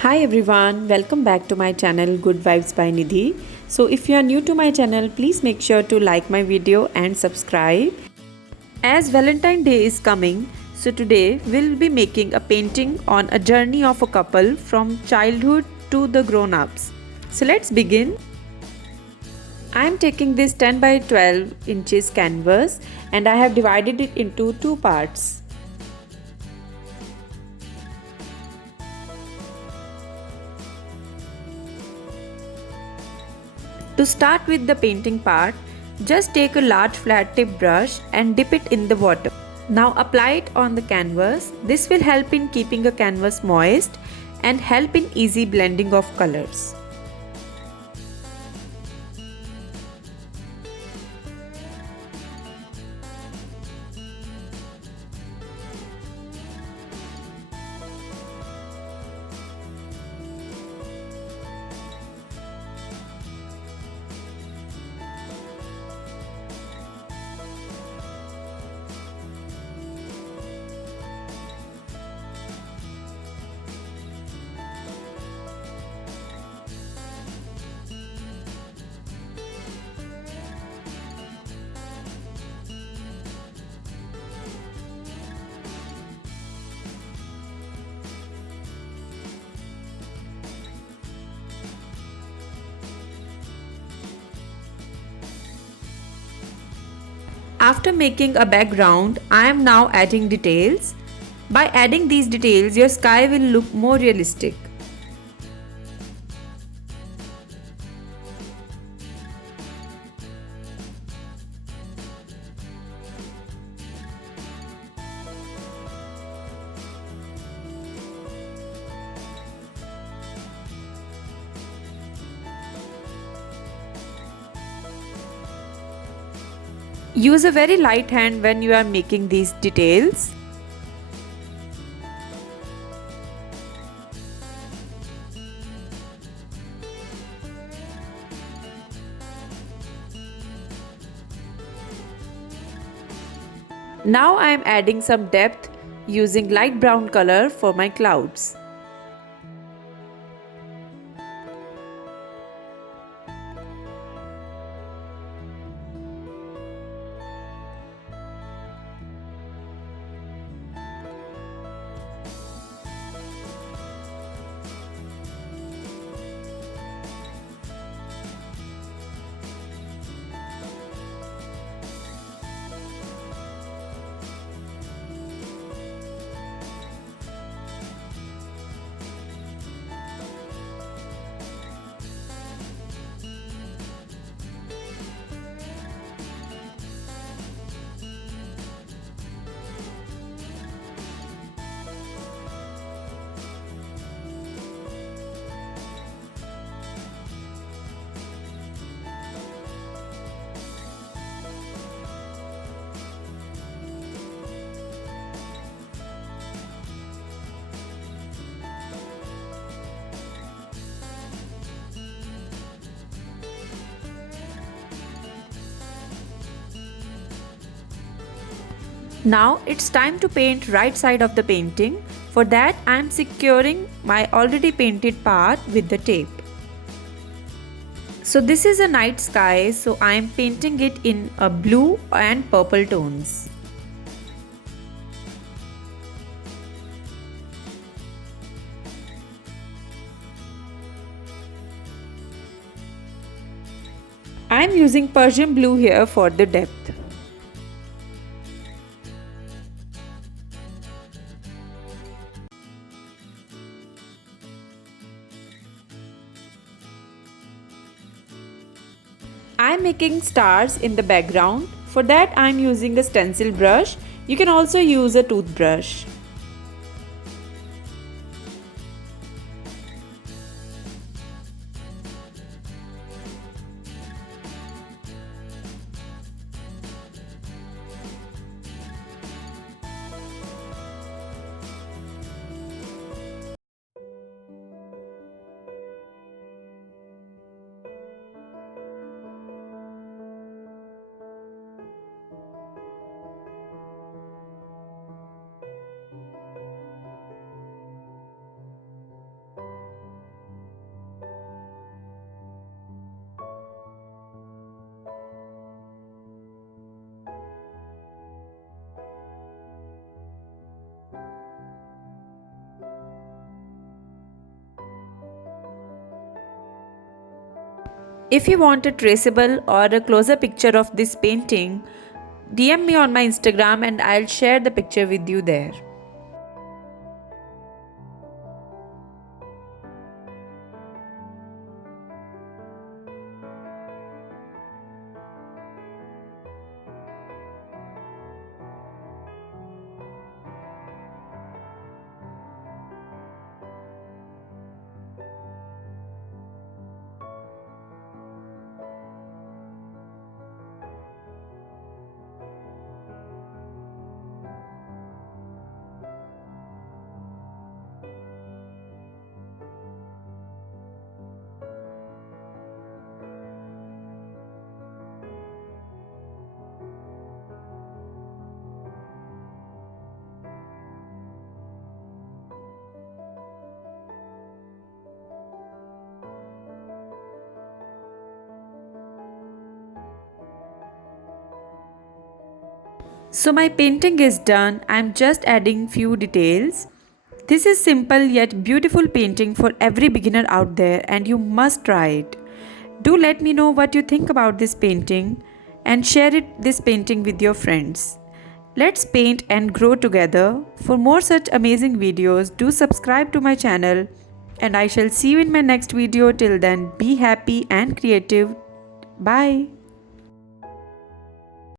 Hi everyone, welcome back to my channel Good Vibes by Nidhi. So if you are new to my channel, please make sure to like my video and subscribe. As Valentine Day is coming, so today we'll be making a painting on a journey of a couple from childhood to the grown-ups. So let's begin. I am taking this 10 by 12 inches canvas and I have divided it into two parts. To start with the painting part, just take a large flat tip brush and dip it in the water. Now apply it on the canvas. This will help in keeping a canvas moist and help in easy blending of colors. After making a background, I am now adding details. By adding these details, your sky will look more realistic. Use a very light hand when you are making these details. Now I am adding some depth using light brown color for my clouds. Now it's time to paint right side of the painting. For that I am securing my already painted part with the tape. So this is a night sky, so I am painting it in a blue and purple tones. I am using Persian blue here for the depth. I am making stars in the background. For that I am using a stencil brush. You can also use a toothbrush. If you want a traceable or a closer picture of this painting, DM me on my Instagram and I'll share the picture with you there. So my painting is done. I'm just adding few details. This is simple yet beautiful painting for every beginner out there and you must try it. Do let me know what you think about this painting and share this painting with your friends. Let's paint and grow together. For more such amazing videos, do subscribe to my channel and I shall see you in my next video. Till then, be happy and creative. Bye.